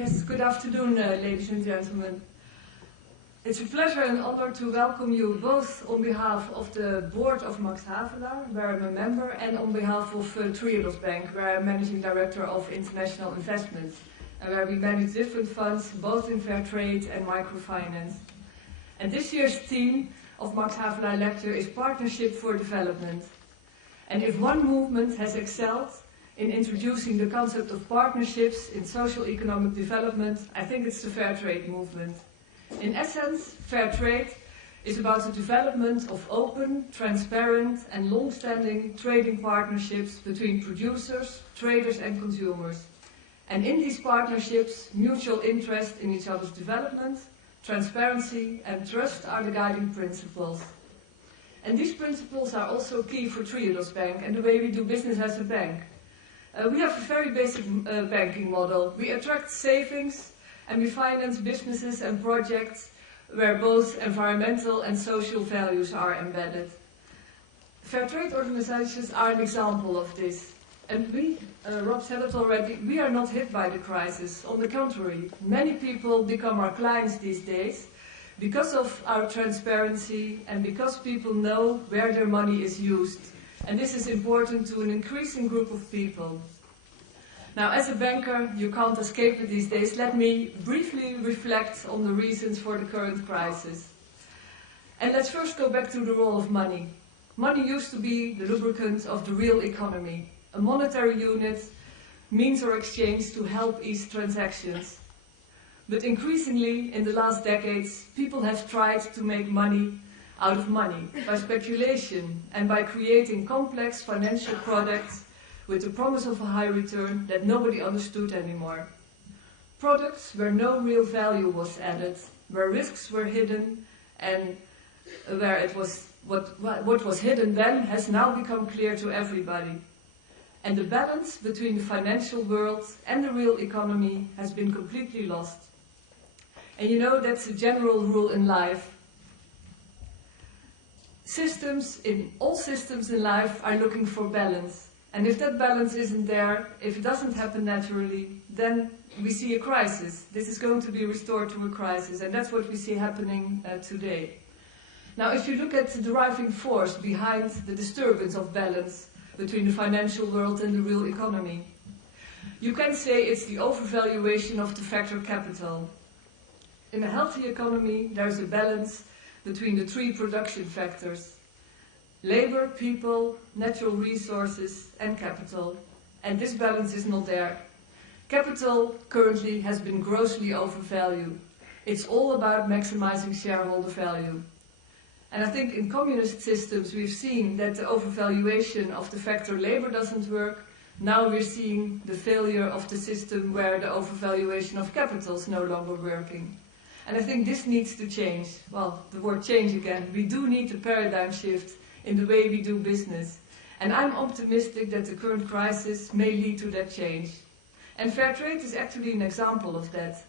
Yes, good afternoon, ladies and gentlemen. It's a pleasure and honor to welcome you both on behalf of the board of Max Havelaar, where I'm a member, and on behalf of Triodos Bank, where I'm Managing Director of International Investments, and where we manage different funds, both in fair trade and microfinance. And this year's theme of Max Havelaar Lecture is Partnership for Development. And if one movement has excelled in introducing the concept of partnerships in social economic development, I think it's the fair trade movement. In essence, fair trade is about the development of open, transparent and long-standing trading partnerships between producers, traders and consumers. And in these partnerships, mutual interest in each other's development, transparency and trust are the guiding principles. And these principles are also key for Triodos Bank and the way we do business as a bank. We have a very basic banking model. We attract savings and we finance businesses and projects where both environmental and social values are embedded. Fair trade organizations are an example of this. And we, Rob said it already, we are not hit by the crisis. On the contrary, many people become our clients these days because of our transparency and because people know where their money is used. And this is important to an increasing group of people. Now, as a banker, you can't escape it these days. Let me briefly reflect on the reasons for the current crisis. And let's first go back to the role of money. Money used to be the lubricant of the real economy, a monetary unit, means or exchange to help ease transactions. But increasingly, in the last decades, people have tried to make money out of money by speculation and by creating complex financial products with the promise of a high return that nobody understood anymore. Products where no real value was added, where risks were hidden, and where it was what was hidden then has now become clear to everybody. And the balance between the financial world and the real economy has been completely lost. And you know, that's a general rule in life. All systems in life are looking for balance. And if that balance isn't there, if it doesn't happen naturally, then we see a crisis. This is going to be restored to a crisis, and that's what we see happening today. Now, if you look at the driving force behind the disturbance of balance between the financial world and the real economy, you can say it's the overvaluation of the factor capital. In a healthy economy, there's a balance between the three production factors: labor, people, natural resources and capital. And this balance is not there. Capital currently has been grossly overvalued. It's all about maximizing shareholder value. And I think in communist systems we've seen that the overvaluation of the factor labor doesn't work. Now we're seeing the failure of the system where the overvaluation of capital is no longer working. And I think this needs to change. Well, the word change again. We do need a paradigm shift in the way we do business. And I'm optimistic that the current crisis may lead to that change. And fair trade is actually an example of that.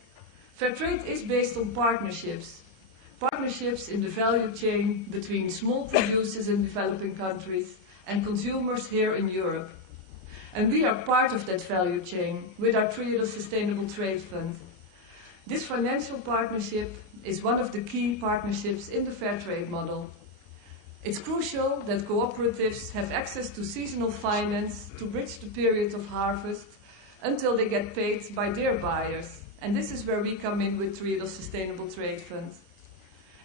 Fair trade is based on partnerships. Partnerships in the value chain between small producers in developing countries and consumers here in Europe. And we are part of that value chain with our Triodos Sustainable Trade Fund. This financial partnership is one of the key partnerships in the fair trade model. It's crucial that cooperatives have access to seasonal finance to bridge the period of harvest until they get paid by their buyers. And this is where we come in with Triodos Sustainable Trade Fund.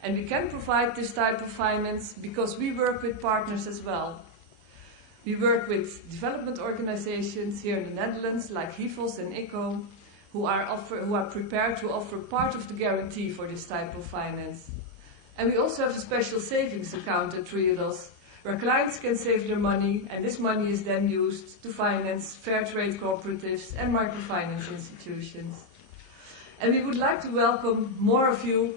And we can provide this type of finance because we work with partners as well. We work with development organizations here in the Netherlands like HIVOS and ICO, who are prepared to offer part of the guarantee for this type of finance. And we also have a special savings account at Triodos, where clients can save their money, and this money is then used to finance fair trade cooperatives and microfinance institutions. And we would like to welcome more of you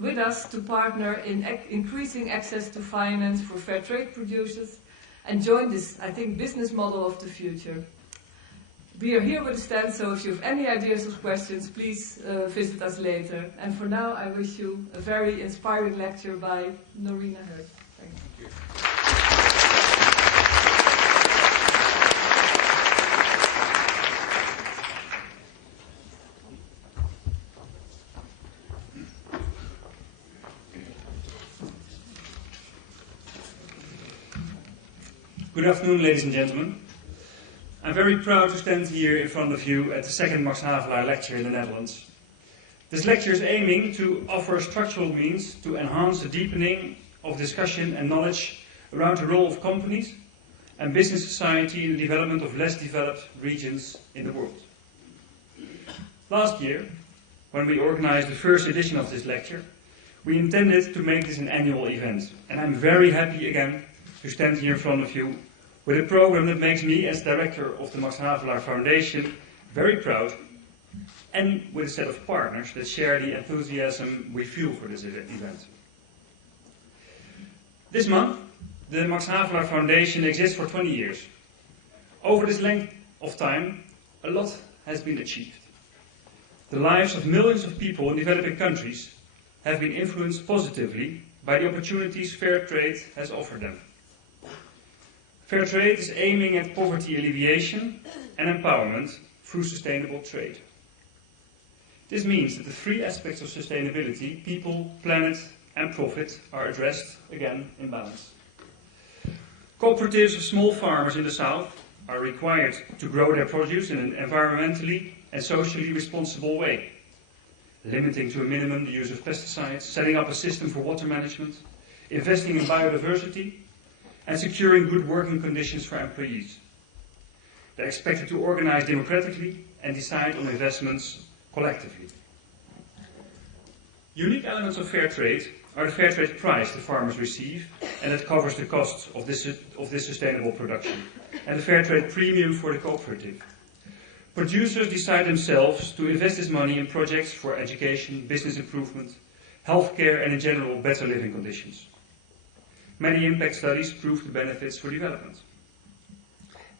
with us to partner in increasing access to finance for fair trade producers and join this, I think, business model of the future. We are here with a stand, so if you have any ideas or questions, please visit us later. And for now, I wish you a very inspiring lecture by Norina Hurt. Thank you. Good afternoon, ladies and gentlemen. I'm very proud to stand here in front of you at the second Max Havelaar lecture in the Netherlands. This lecture is aiming to offer structural means to enhance the deepening of discussion and knowledge around the role of companies and business society in the development of less developed regions in the world. Last year, when we organized the first edition of this lecture, we intended to make this an annual event, and I'm very happy again to stand here in front of you with a program that makes me, as director of the Max Havelaar Foundation, very proud, and with a set of partners that share the enthusiasm we feel for this event. This month, the Max Havelaar Foundation exists for 20 years. Over this length of time, a lot has been achieved. The lives of millions of people in developing countries have been influenced positively by the opportunities fair trade has offered them. Fair trade is aiming at poverty alleviation and empowerment through sustainable trade. This means that the three aspects of sustainability, people, planet and profit, are addressed, again, in balance. Cooperatives of small farmers in the south are required to grow their produce in an environmentally and socially responsible way, limiting to a minimum the use of pesticides, setting up a system for water management, investing in biodiversity, and securing good working conditions for employees. They are expected to organize democratically and decide on investments collectively. Unique elements of fair trade are the fair trade price the farmers receive, and that covers the costs of this sustainable production, and the fair trade premium for the cooperative. Producers decide themselves to invest this money in projects for education, business improvement, healthcare, and in general better living conditions. Many impact studies prove the benefits for development.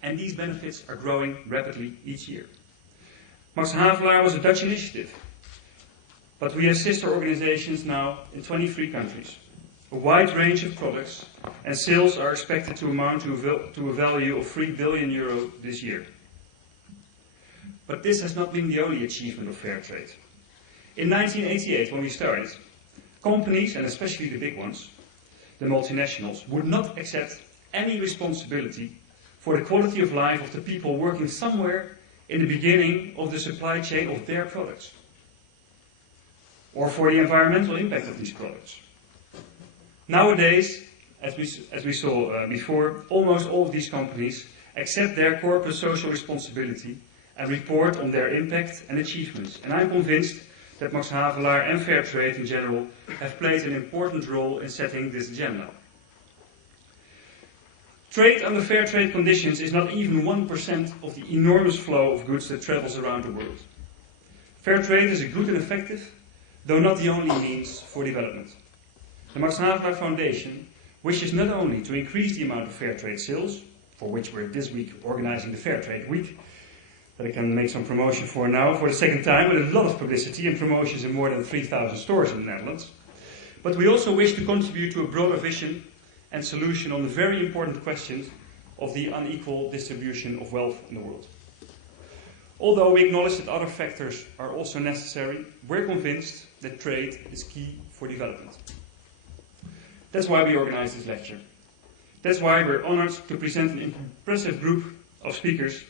And these benefits are growing rapidly each year. Max Havelaar was a Dutch initiative, but we have sister organizations now in 23 countries. A wide range of products, and sales are expected to amount to a value of €3 billion this year. But this has not been the only achievement of fair trade. In 1988, when we started, companies, and especially the big ones, the multinationals, would not accept any responsibility for the quality of life of the people working somewhere in the beginning of the supply chain of their products, or for the environmental impact of these products. Nowadays, as we saw before, almost all of these companies accept their corporate social responsibility and report on their impact and achievements. And I'm convinced that Max Havelaar and fair trade in general have played an important role in setting this agenda. Trade under fair trade conditions is not even 1% of the enormous flow of goods that travels around the world. Fair trade is a good and effective, though not the only means for development. The Max Havelaar Foundation wishes not only to increase the amount of fair trade sales, for which we're this week organizing the Fair Trade Week, that I can make some promotion for now for the second time, with a lot of publicity and promotions in more than 3,000 stores in the Netherlands. But we also wish to contribute to a broader vision and solution on the very important questions of the unequal distribution of wealth in the world. Although we acknowledge that other factors are also necessary, we're convinced that trade is key for development. That's why we organize this lecture. That's why we're honored to present an impressive group of speakers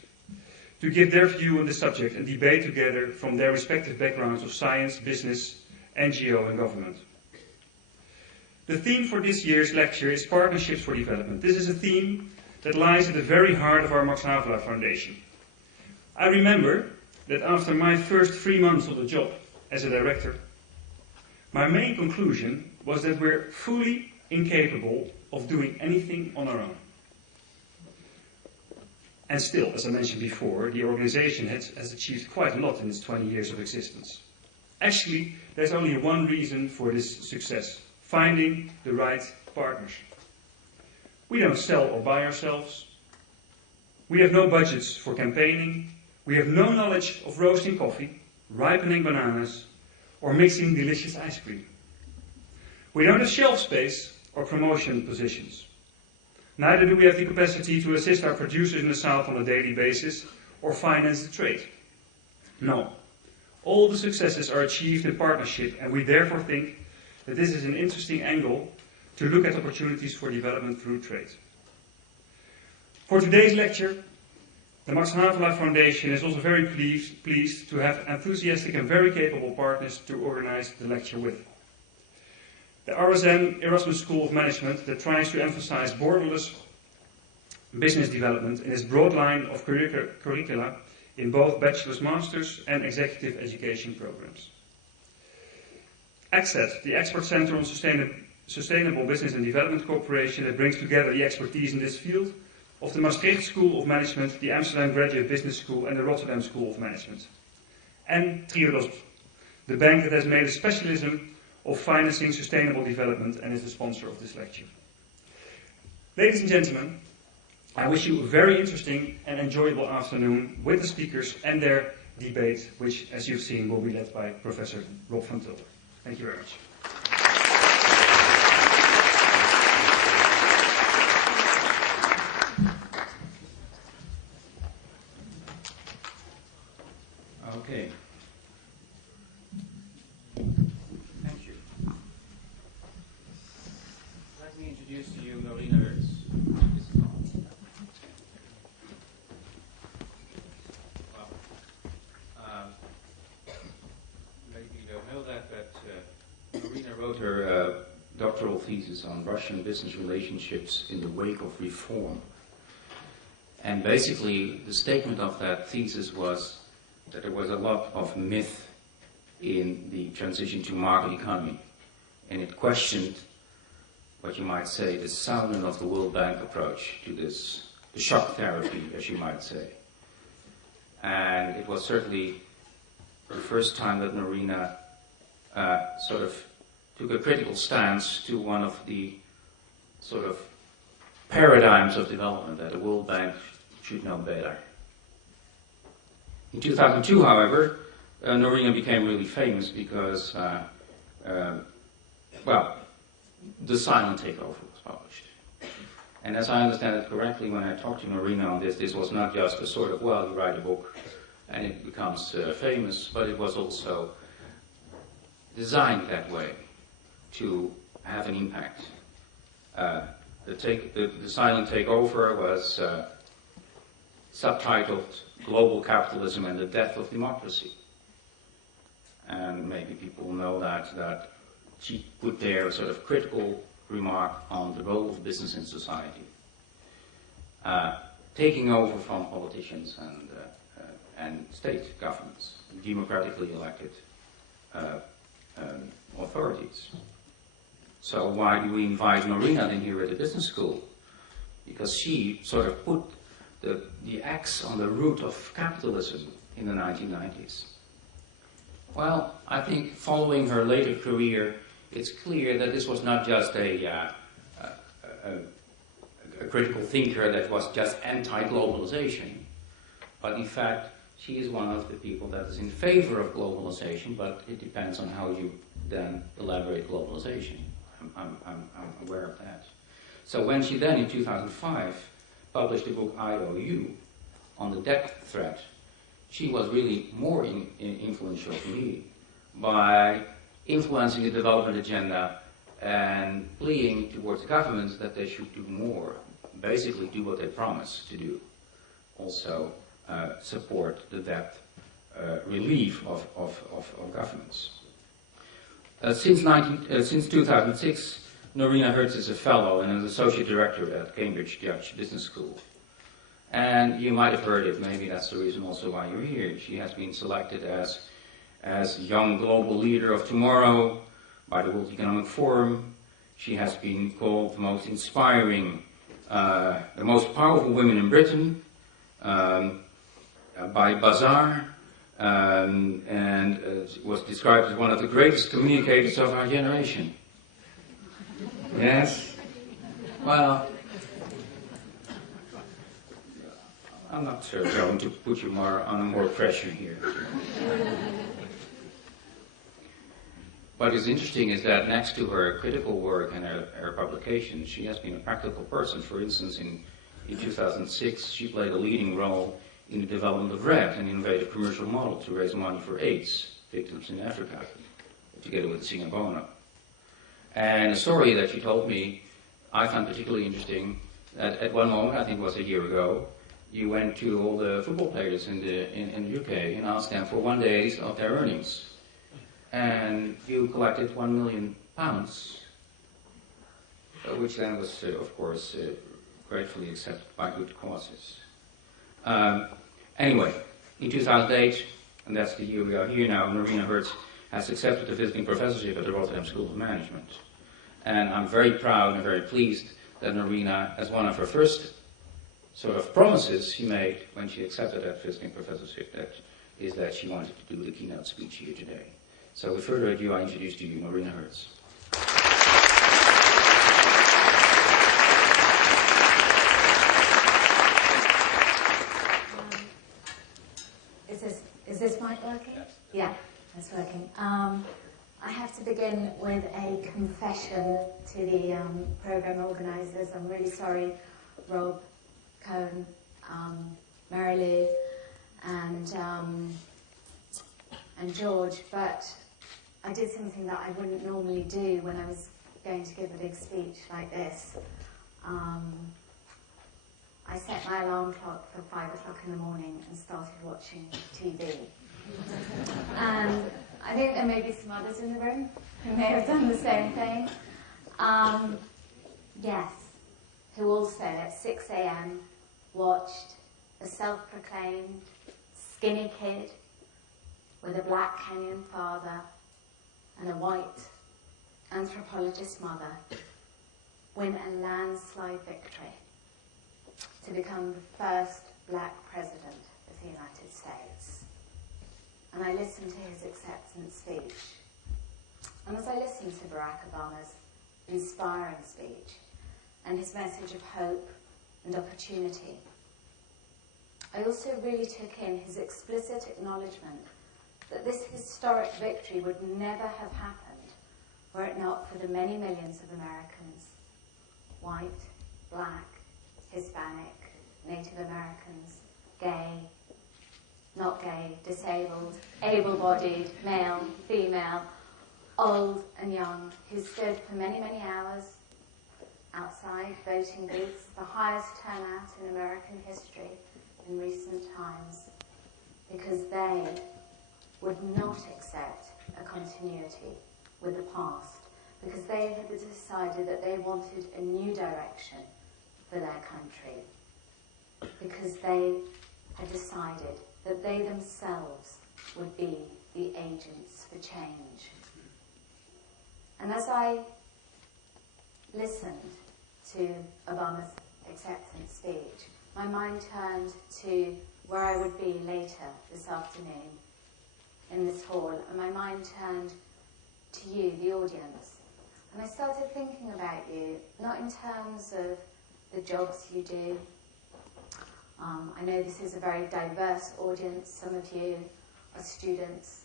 to give their view on the subject and debate together from their respective backgrounds of science, business, NGO and government. The theme for this year's lecture is Partnerships for Development. This is a theme that lies at the very heart of our Max Havelaar Foundation. I remember that after my first 3 months of the job as a director, my main conclusion was that we're fully incapable of doing anything on our own. And still, as I mentioned before, the organization has achieved quite a lot in its 20 years of existence. Actually, there's only one reason for this success: finding the right partners. We don't sell or buy ourselves. We have no budgets for campaigning. We have no knowledge of roasting coffee, ripening bananas, or mixing delicious ice cream. We don't have shelf space or promotion positions. Neither do we have the capacity to assist our producers in the South on a daily basis or finance the trade. No. All the successes are achieved in partnership, and we therefore think that this is an interesting angle to look at opportunities for development through trade. For today's lecture, the Max Havelaar Foundation is also very pleased to have enthusiastic and very capable partners to organize the lecture with. The RSM Erasmus School of Management that tries to emphasize borderless business development in its broad line of curricula in both bachelor's, master's and executive education programs. EXCET, the Expert Center on Sustainable Business and Development Cooperation, that brings together the expertise in this field of the Maastricht School of Management, the Amsterdam Graduate Business School and the Rotterdam School of Management. And Triodos, the bank that has made a specialism of financing sustainable development and is the sponsor of this lecture. Ladies and gentlemen, I wish you a very interesting and enjoyable afternoon with the speakers and their debate, which, as you've seen, will be led by Professor Rob van Tulder. Thank you very much. Okay. Thank you. Let me introduce to you Norina Hertz. This is on. Well, maybe you don't know that Norina wrote her doctoral thesis on Russian business relationships in the wake of reform. And basically, the statement of that thesis was that there was a lot of myth in the transition to market economy. And it questioned, what you might say, the soundness of the World Bank approach to this, the shock therapy, as you might say. And it was certainly the first time that Norina sort of took a critical stance to one of the sort of paradigms of development, that the World Bank should know better. In 2002, however, Norina became really famous because, well, The Silent Takeover was published. And as I understand it correctly, when I talked to Norina on this, this was not just a sort of, well, you write a book and it becomes famous, but it was also designed that way to have an impact. The Silent Takeover was subtitled Global Capitalism and the Death of Democracy. And maybe people know that she put there a sort of critical remark on the role of business in society, taking over from politicians and state governments, democratically elected authorities. So why do we invite Norina in here at the business school? Because she sort of put the axe on the root of capitalism in the 1990s. Well, I think following her later career, it's clear that this was not just a critical thinker that was just anti-globalization, but in fact, she is one of the people that is in favor of globalization, but it depends on how you then elaborate globalization. I'm aware of that. So when she then, in 2005, published the book IOU on the debt threat, she was really more influential to me by influencing the development agenda and pleading towards governments that they should do more, basically do what they promised to do. Also support the debt relief of governments. Since 2006, Norina Hertz is a fellow and an associate director at Cambridge Judge Business School. And you might have heard it, maybe that's the reason also why you're here. She has been selected as young global leader of tomorrow by the World Economic Forum. She has been called the most inspiring, the most powerful women in Britain by Bazaar, and was described as one of the greatest communicators of our generation. Yes? Well, I'm not going to put you more pressure here. What is interesting is that next to her critical work and her publications, she has been a practical person. For instance, in 2006, she played a leading role in the development of RED, an innovative commercial model to raise money for AIDS victims in Africa, together with Singer Bono. And a story that she told me I found particularly interesting At one moment, I think it was a year ago, you went to all the football players in the UK and asked them for 1 day of their earnings. And you collected £1 million, which then was, of course, gratefully accepted by good causes. Anyway, in 2008, and that's the year we are here now, Marina Hertz has accepted a visiting professorship at the Rotterdam School of Management. And I'm very proud and very pleased that Marina, as one of her first sort of promises she made when she accepted that visiting professorship, is that she wanted to do the keynote speech here today. So with further ado, I introduce to you Marina Hertz. Is this mic working? Yes. Yeah, it's working. I have to begin with a confession to the program organisers. I'm really sorry, Rob, Cohen, Mary Lou, and George, but I did something that I wouldn't normally do when I was going to give a big speech like this. I set my alarm clock for 5 o'clock in the morning and started watching TV. And I think there may be some others in the room who may have done the same thing. Yes, who also at 6 a.m. watched a self-proclaimed skinny kid with a black Kenyan father and a white anthropologist mother win a landslide victory to become the first black president of the United States. And I listened to his acceptance speech. And as I listened to Barack Obama's inspiring speech and his message of hope and opportunity, I also really took in his explicit acknowledgement that this historic victory would never have happened were it not for the many millions of Americans, white, black, Hispanic, Native Americans, gay, not gay, disabled, able-bodied, male, female, old and young, who stood for many, many hours outside voting booths, the highest turnout in American history in recent times, because they would not accept a continuity with the past, because they had decided that they wanted a new direction for their country, because they had decided that they themselves would be the agents for change. And as I listened to Obama's acceptance speech, my mind turned to where I would be later this afternoon in this hall, and my mind turned to you, the audience. And I started thinking about you, not in terms of the jobs you do. I know this is a very diverse audience. Some of you are students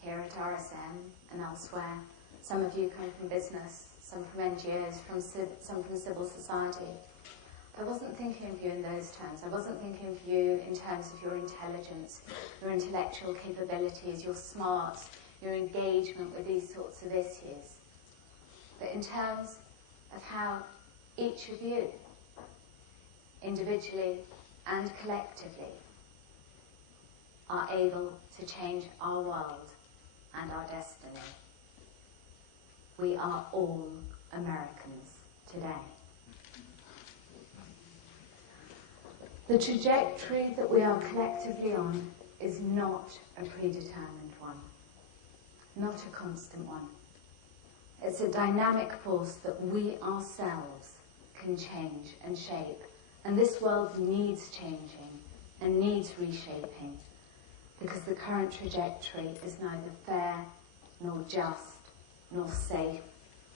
here at RSM and elsewhere. Some of you come from business, some from NGOs, some from civil society. I wasn't thinking of you in those terms. I wasn't thinking of you in terms of your intelligence, your intellectual capabilities, your smarts, your engagement with these sorts of issues. But in terms of how each of you, individually and collectively, are able to change our world and our destiny. We are all Americans today. The trajectory that we are collectively on is not a predetermined one, not a constant one. It's a dynamic force that we ourselves can change and shape. And this world needs changing and needs reshaping, because the current trajectory is neither fair, nor just, nor safe,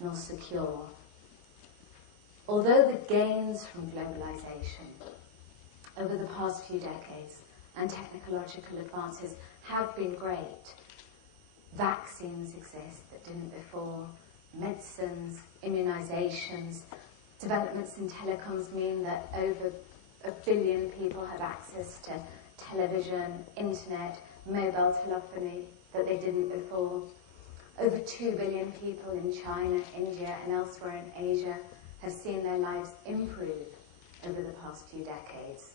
nor secure. Although the gains from globalization over the past few decades and technological advances have been great, vaccines exist that didn't before, medicines, immunizations, developments in telecoms mean that over 1 billion people have access to television, internet, mobile telephony that they didn't before. Over 2 billion people in China, India and elsewhere in Asia have seen their lives improve over the past few decades.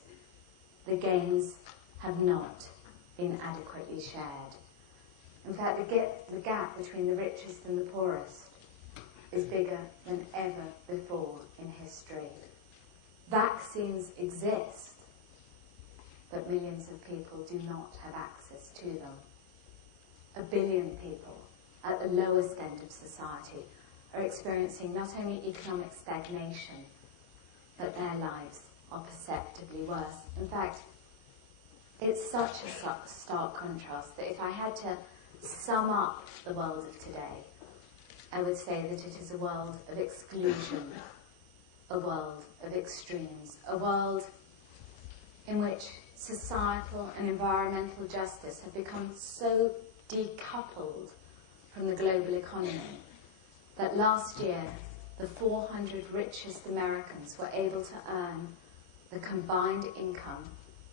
The gains have not been adequately shared. In fact, the gap between the richest and the poorest is bigger than ever before in history. Vaccines exist, but millions of people do not have access to them. 1 billion people at the lowest end of society are experiencing not only economic stagnation, but their lives are perceptibly worse. In fact, it's such a stark contrast that if I had to sum up the world of today, I would say that it is a world of exclusion, a world of extremes, a world in which societal and environmental justice have become so decoupled from the global economy that last year the 400 richest Americans were able to earn the combined income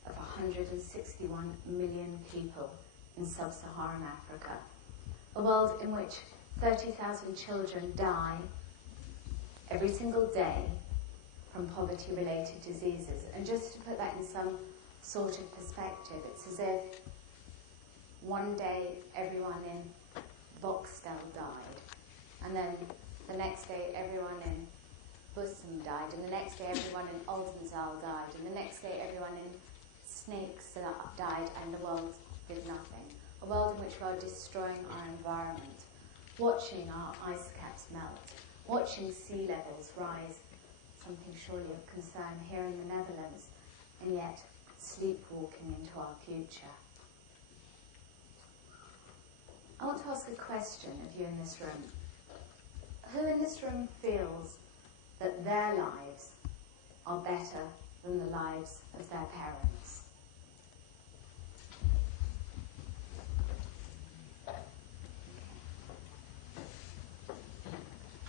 of 161 million people in sub-Saharan Africa. A world in which 30,000 children die every single day from poverty-related diseases. And just to put that in some sort of perspective, it's as if one day everyone in Boxtel died, and then the next day everyone in Bussum died, and the next day everyone in Oldenzaal died, and the next day everyone in Snakes died, and the world did nothing. A world in which we are destroying our environment, watching our ice caps melt, watching sea levels rise, something surely of concern here in the Netherlands, and yet sleepwalking into our future. I want to ask a question of you in this room. Who in this room feels that their lives are better than the lives of their parents?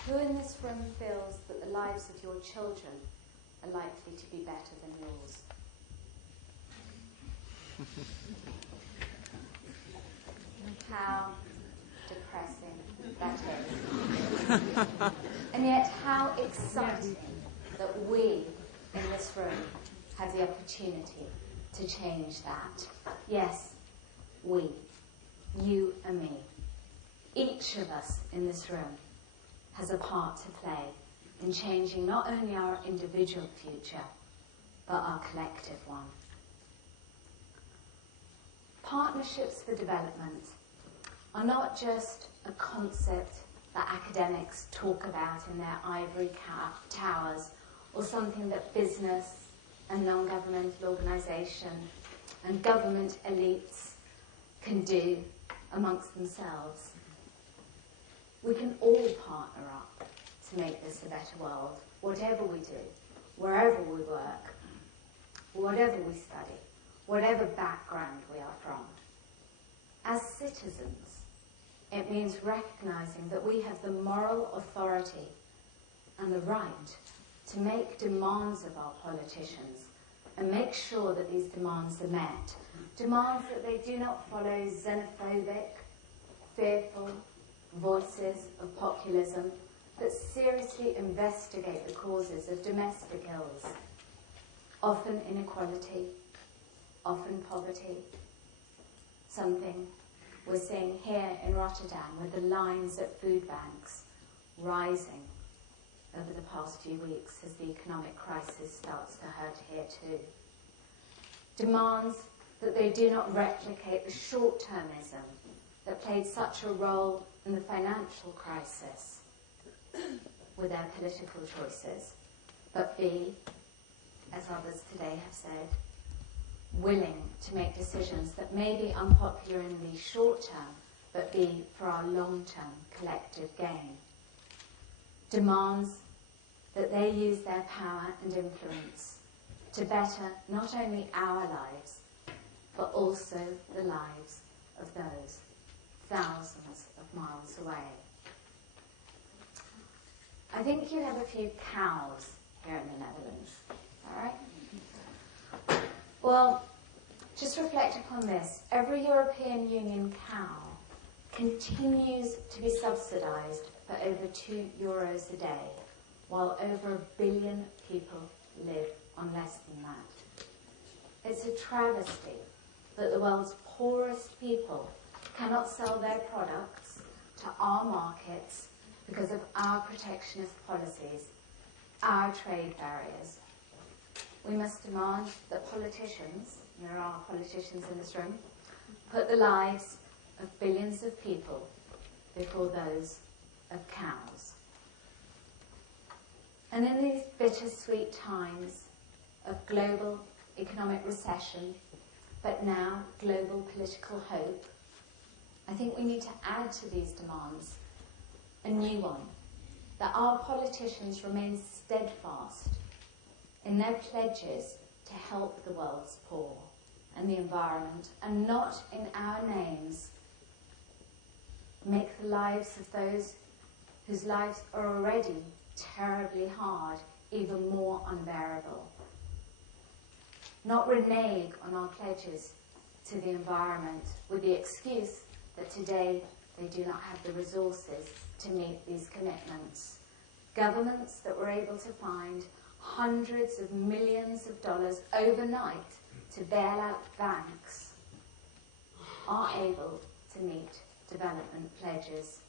Who in this room feels that the lives of your children are likely to be better than yours? How depressing that is. And yet how exciting that we in this room have the opportunity to change that. Yes, we, you and me. Each of us in this room has a part to play in changing not only our individual future, but our collective one. Partnerships for development are not just a concept that academics talk about in their ivory towers, or something that business and non-governmental organisation and government elites can do amongst themselves. We can all partner up to make this a better world, whatever we do, wherever we work, whatever we study, whatever background we are from. As citizens, it means recognising that we have the moral authority and the right to make demands of our politicians and make sure that these demands are met. Demands that they do not follow xenophobic, fearful voices of populism, but seriously investigate the causes of domestic ills, often inequality, often poverty, something we're seeing here in Rotterdam with the lines at food banks rising over the past few weeks as the economic crisis starts to hurt here too. Demands that they do not replicate the short-termism that played such a role in the financial crisis with their political choices, but be, as others today have said, willing to make decisions that may be unpopular in the short term, but be for our long-term collective gain. Demands that they use their power and influence to better not only our lives, but also the lives of those thousands of miles away. I think you have a few cows here in the Netherlands, all right? Well, just reflect upon this. Every European Union cow continues to be subsidised for over €2 a day, while over 1 billion people live on less than that. It's a travesty that the world's poorest people cannot sell their products to our markets because of our protectionist policies, our trade barriers. We must demand that politicians, and there are politicians in this room, put the lives of billions of people before those of cows. And in these bittersweet times of global economic recession, but now global political hope, I think we need to add to these demands a new one, that our politicians remain steadfast in their pledges to help the world's poor and the environment, and not in our names make the lives of those whose lives are already terribly hard even more unbearable. Not renege on our pledges to the environment with the excuse that today they do not have the resources to meet these commitments. Governments that were able to find hundreds of millions of dollars overnight to bail out banks are able to meet development pledges.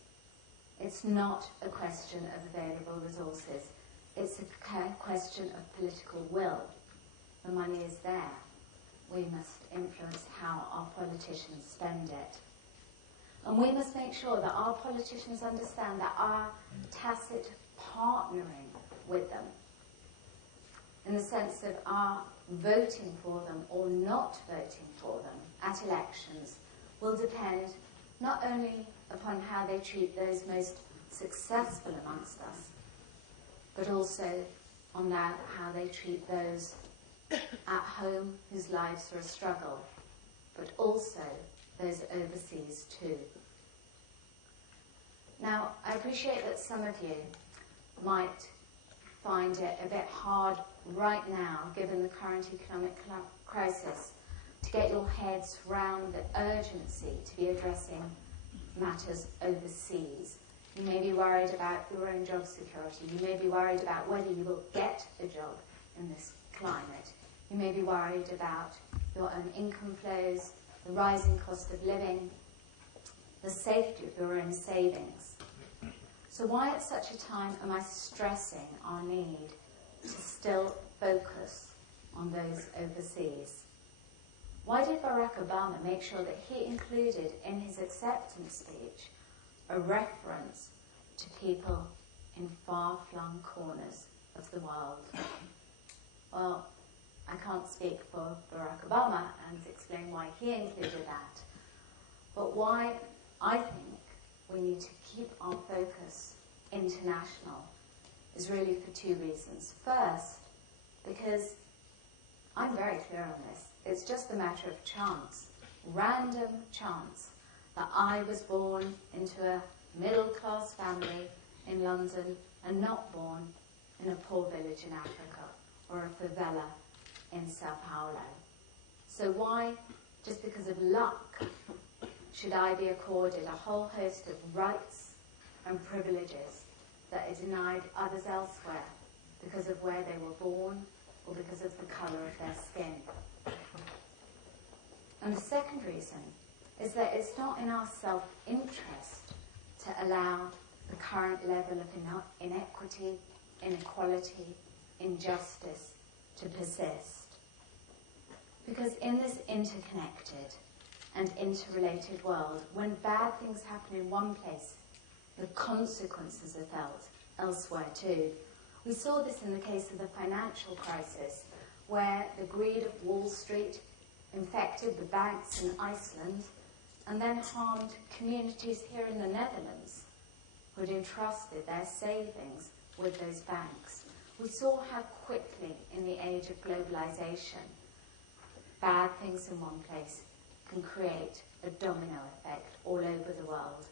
It's not a question of available resources. It's a question of political will. The money is there. We must influence how our politicians spend it. And we must make sure that our politicians understand that our tacit partnering with them, in the sense of our voting for them or not voting for them at elections, will depend not only upon how they treat those most successful amongst us, but also on that how they treat those at home whose lives are a struggle, but also those overseas too. Now, I appreciate that some of you might find it a bit hard right now, given the current economic crisis, to get your heads round the urgency to be addressing matters overseas. You may be worried about your own job security. You may be worried about whether you will get a job in this climate. You may be worried about your own income flows, the rising cost of living, the safety of your own savings. So why at such a time am I stressing our need to still focus on those overseas? Why did Barack Obama make sure that he included in his acceptance speech a reference to people in far-flung corners of the world? Well, I can't speak for Barack Obama and explain why he included that, but why I think we need to keep our focus international is really for two reasons. First, because I'm very clear on this. It's just a matter of chance, random chance, that I was born into a middle-class family in London and not born in a poor village in Africa or a favela in Sao Paulo. So why, just because of luck, should I be accorded a whole host of rights and privileges that are denied others elsewhere because of where they were born or because of the colour of their skin? And the second reason is that it's not in our self-interest to allow the current level of inequity, inequality, injustice to persist. Because in this interconnected and interrelated world, when bad things happen in one place, the consequences are felt elsewhere too. We saw this in the case of the financial crisis, where the greed of Wall Street infected the banks in Iceland and then harmed communities here in the Netherlands who had entrusted their savings with those banks. We saw how quickly, in the age of globalization, bad things in one place can create a domino effect all over the world.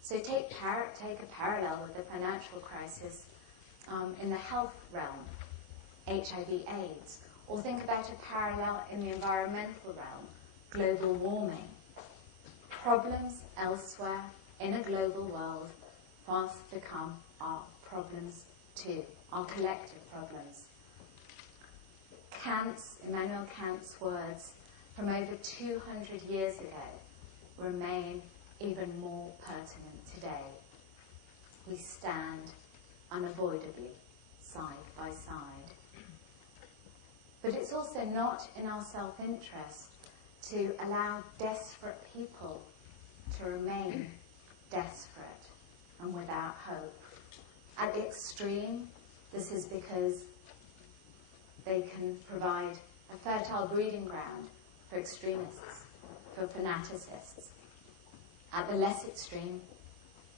So take a parallel with the financial crisis in the health realm, HIV/AIDS, or think about a parallel in the environmental realm, global warming. Problems elsewhere in a global world fast become our problems too, our collective problems. Immanuel Kant's words from over 200 years ago remain even more pertinent today. We stand unavoidably side by side. But it's also not in our self-interest to allow desperate people to remain desperate and without hope. At the extreme, this is because they can provide a fertile breeding ground for extremists, for fanaticists. At the less extreme,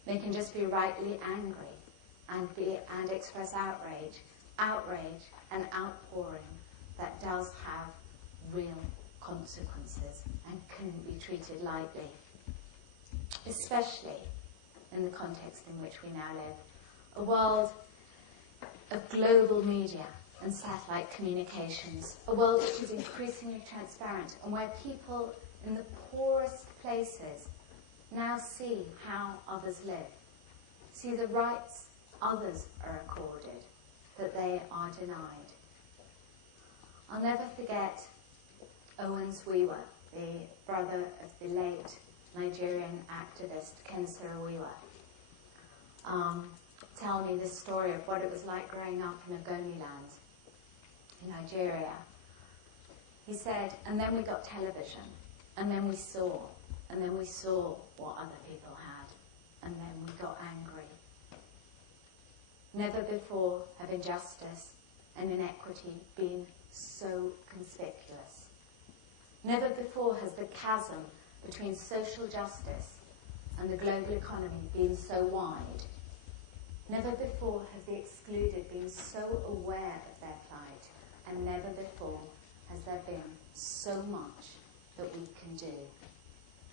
they can just be rightly angry and express outrage and outpouring that does have real consequences and couldn't be treated lightly, especially in the context in which we now live, a world of global media and satellite communications, a world which is increasingly transparent and where people in the poorest places now see how others live, see the rights others are accorded, that they are denied. I'll never forget Owen Swiwa, the brother of the late Nigerian activist Ken Saro-Wiwa, tell me this story of what it was like growing up in Ogoniland in Nigeria. He said, and then we got television, and then we saw what other people had, and then we got angry. Never before have injustice and inequity been so conspicuous. Never before has the chasm between social justice and the global economy been so wide. Never before have the excluded been so aware of their plight, and never before has there been so much that we can do.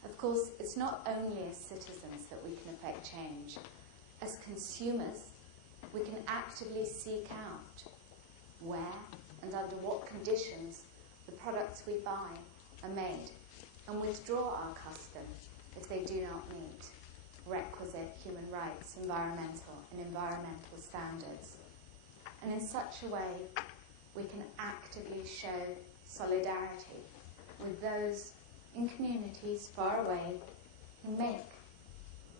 Of course, it's not only as citizens that we can affect change. As consumers, we can actively seek out where and under what conditions the products we buy are made, and withdraw our custom if they do not meet requisite human rights, environmental standards. And in such a way, we can actively show solidarity with those in communities far away who make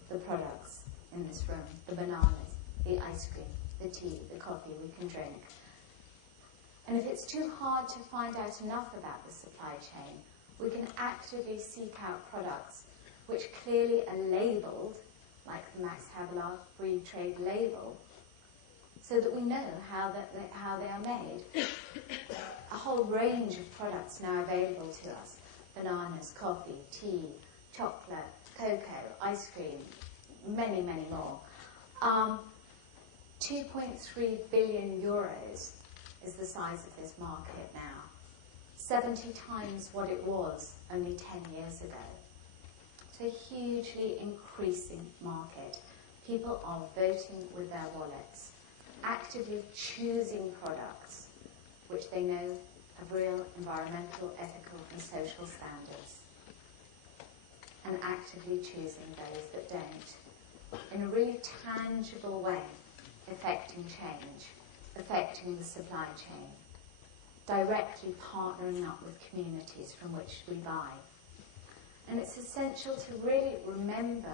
the products in this room, the bananas, the ice cream, the tea, the coffee we can drink. And if it's too hard to find out enough about the supply chain, we can actively seek out products which clearly are labelled, like the Max Havelaar Free Trade label, so that we know how they are made. A whole range of products now available to us: bananas, coffee, tea, chocolate, cocoa, ice cream, many, many more. 2.3 billion euros is the size of this market now, 70 times what it was only 10 years ago. It's a hugely increasing market. People are voting with their wallets, actively choosing products which they know have real environmental, ethical and social standards, and actively choosing those that don't, in a really tangible way, affecting change, affecting the supply chain, directly partnering up with communities from which we buy. And it's essential to really remember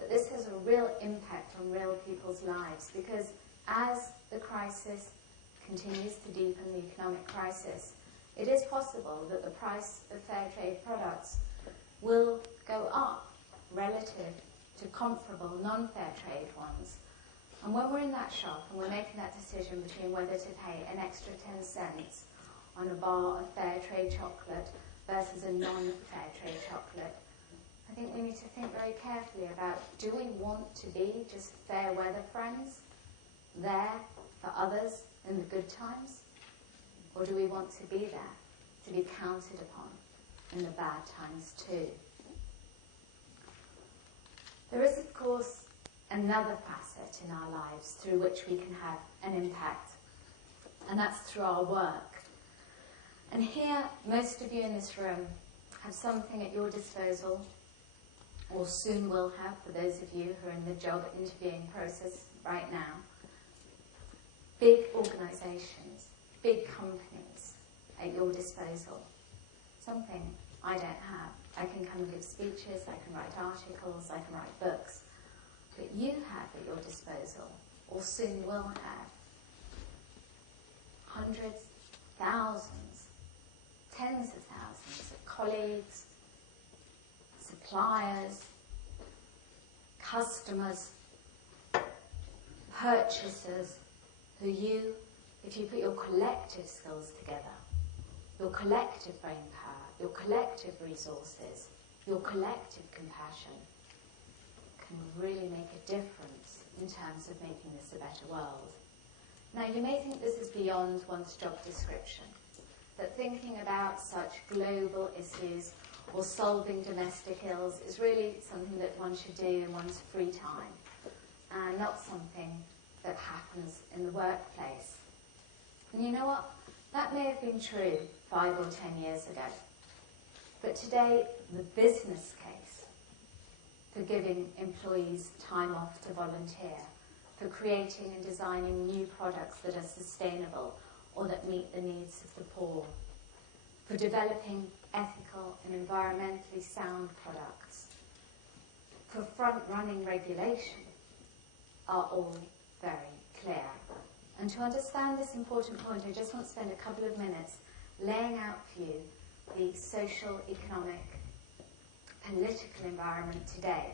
that this has a real impact on real people's lives, because as the crisis continues to deepen, the economic crisis, it is possible that the price of fair trade products will go up relative to comparable non-fair trade ones. And when we're in that shop and we're making that decision between whether to pay an extra 10 cents on a bar of fair trade chocolate versus a non-fair trade chocolate, I think we need to think very carefully about, do we want to be just fair weather friends, there for others in the good times? Or do we want to be there, to be counted upon in the bad times too? There is, of course, another facet in our lives through which we can have an impact, and that's through our work. And here, most of you in this room have something at your disposal, or soon will have, for those of you who are in the job interviewing process right now. Big organisations, big companies at your disposal. Something I don't have. I can come and give speeches, I can write articles, I can write books. But you have at your disposal, or soon will have, hundreds, thousands, tens of thousands of colleagues, suppliers, customers, purchasers, who you, if you put your collective skills together, your collective brain power, your collective resources, your collective compassion, can really make a difference in terms of making this a better world. Now, you may think this is beyond one's job description, that thinking about such global issues or solving domestic ills is really something that one should do in one's free time, and not something that happens in the workplace. And you know what? That may have been true 5 or 10 years ago. But today, the business case for giving employees time off to volunteer, for creating and designing new products that are sustainable or that meet the needs of the poor, for developing ethical and environmentally sound products, for front-running regulation, are all very clear. And to understand this important point, I just want to spend a couple of minutes laying out for you the social, economic, political environment today,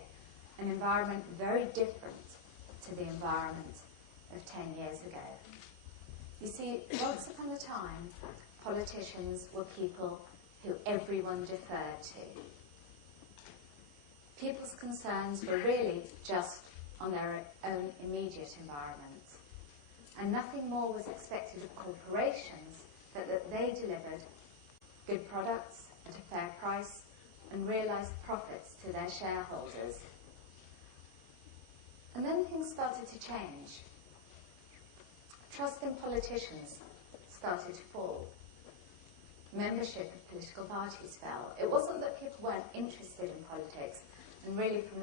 an environment very different to the environment of 10 years ago. You see, once upon a time, politicians were people who everyone deferred to. People's concerns were really just on their own immediate environment. And nothing more was expected of corporations but that they delivered good products at a fair price and realised profits to their shareholders. And then things started to change. Trust in politicians started to fall. Membership of political parties fell. It wasn't that people weren't interested in politics, and really from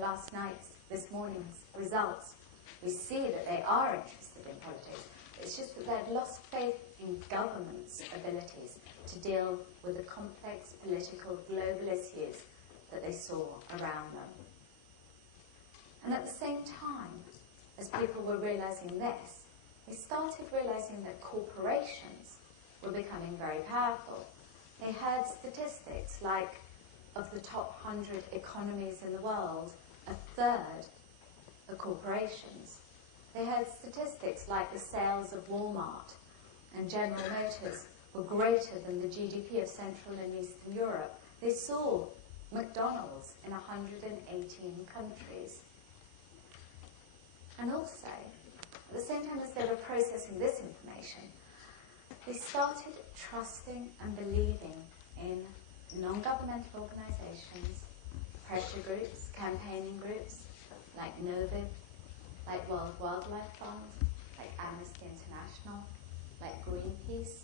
this morning's results, we see that they are interested in politics. It's just that they'd lost faith in government's abilities to deal with the complex political global issues that they saw around them. And at the same time, as people were realising this, they started realising that corporations were becoming very powerful. They heard statistics like, of the top 100 economies in the world, a third are corporations. They heard statistics like the sales of Walmart and General Motors were greater than the GDP of Central and Eastern Europe. They saw McDonald's in 118 countries. And also, at the same time as they were processing this information, they started trusting and believing in non-governmental organisations, pressure groups, campaigning groups, like Novib, like World Wildlife Fund, like Amnesty International, like Greenpeace,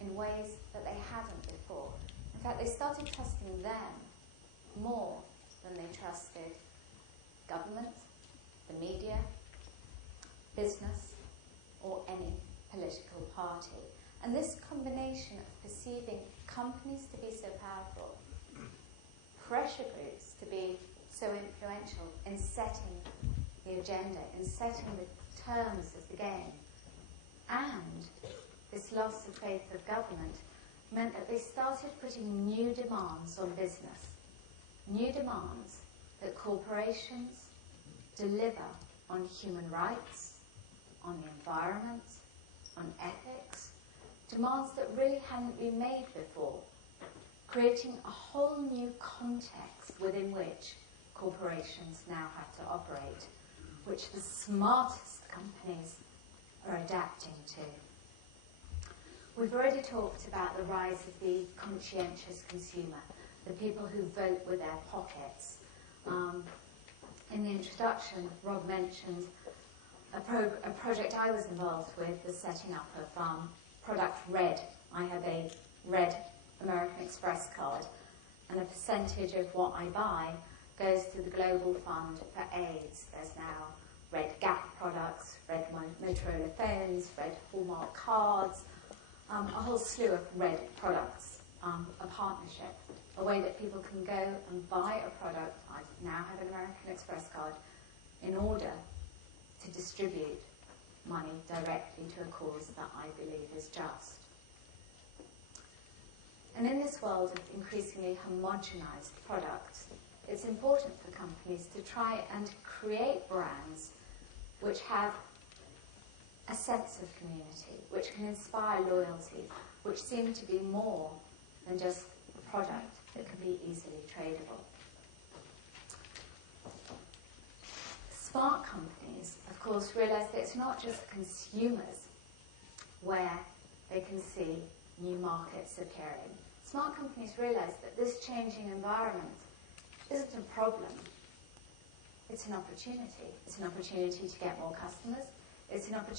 in ways that they hadn't before. In fact, they started trusting them more than they trusted government, the media, business, or any political party. And this combination of perceiving companies to be so powerful, pressure groups to be so influential in setting the agenda, in setting the terms of the game, and this loss of faith of government meant that they started putting new demands on business, new demands that corporations deliver on human rights, on the environment, on ethics, demands that really hadn't been made before, creating a whole new context within which corporations now have to operate, which the smartest companies are adapting to. We've already talked about the rise of the conscientious consumer, the people who vote with their pockets. In the introduction, Rob mentioned a project I was involved with, was setting up a product Red. I have a Red American Express card, and a percentage of what I buy goes to the Global Fund for AIDS. There's now Red Gap products, Red Motorola phones, Red Hallmark cards, a whole slew of red products, a partnership, a way that people can go and buy a product. I now have an American Express card in order to distribute money directly to a cause that I believe is just. And in this world of increasingly homogenized products, it's important for companies to try and create brands which have a sense of community, which can inspire loyalty, which seem to be more than just a product that can be easily tradable. Smart companies, of course, realize that it's not just consumers where they can see new markets appearing. Smart companies realize that this changing environment isn't a problem. It's an opportunity. It's an opportunity to get more customers. It's an opportunity